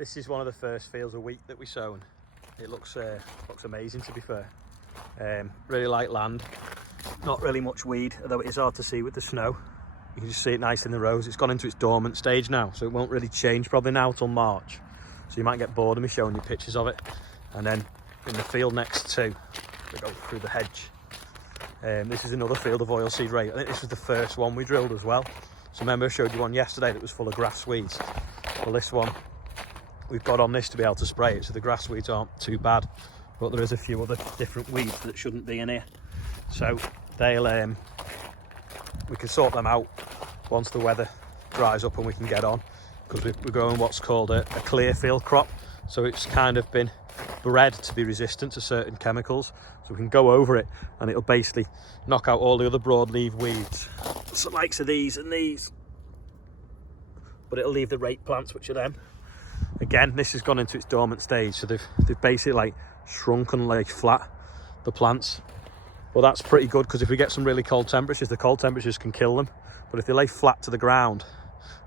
This is one of the first fields of wheat that we sown. It looks amazing, to be fair. Really light land, not really much weed, although it is hard to see with the snow. You can just see it nice in the rows. It's gone into its dormant stage now, so it won't really change probably now till March. So you might get bored of me showing you pictures of it. And then in the field next to, we go through the hedge. This is another field of oilseed rape. I think this was the first one we drilled as well. So remember I showed you one yesterday that was full of grass weeds. Well, this one, we've got on this to be able to spray it, so the grass weeds aren't too bad. But there is a few other different weeds that shouldn't be in here. So they'll, we can sort them out once the weather dries up and we can get on. Because we're growing what's called a clear field crop. So it's kind of been bred to be resistant to certain chemicals. So we can go over it and it'll basically knock out all the other broadleaf weeds. So the likes of these and these. But it'll leave the rape plants, which are them. Again, this has gone into its dormant stage, so they've basically like shrunk and laid flat, the plants. Well, that's pretty good, because if we get some really cold temperatures, the cold temperatures can kill them. But if they lay flat to the ground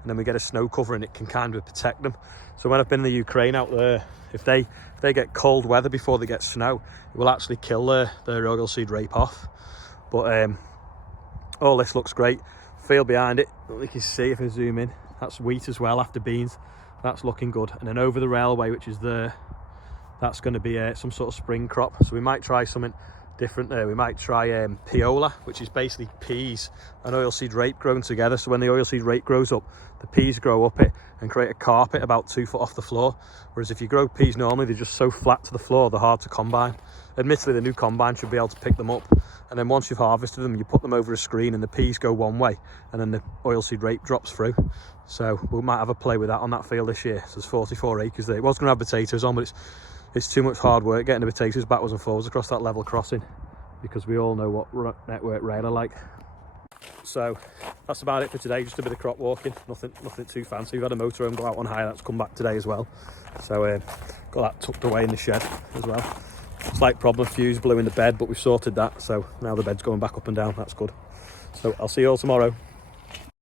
and then we get a snow cover and it can kind of protect them. So when I've been in the Ukraine out there, if they get cold weather before they get snow, it will actually kill their oilseed rape off. But all this looks great. Field behind it, you can see if I zoom in, that's wheat as well after beans. That's looking good. And then over the railway, which is there, that's going to be some sort of spring crop. So we might try something different there. We might try piola, which is basically peas and oilseed rape grown together. So when the oilseed rape grows up, the peas grow up it and create a carpet about 2 foot off the floor. Whereas if you grow peas normally, they're just so flat to the floor, they're hard to combine. Admittedly, the new combine should be able to pick them up. And then once you've harvested them, you put them over a screen and the peas go one way and then the oilseed rape drops through. So we might have a play with that on that field this year. So there's 44 acres there. It was going to have potatoes on, but it's too much hard work getting the potatoes backwards and forwards across that level crossing, because we all know what network rail are like. So that's about it for today. Just a bit of crop walking, nothing too fancy. We've had a motorhome go out on hire, that's come back today as well. So got that tucked away in the shed as well. Slight problem, fuse blew in the bed, but we've sorted that. So now the bed's going back up and down, that's good. So I'll see you all tomorrow.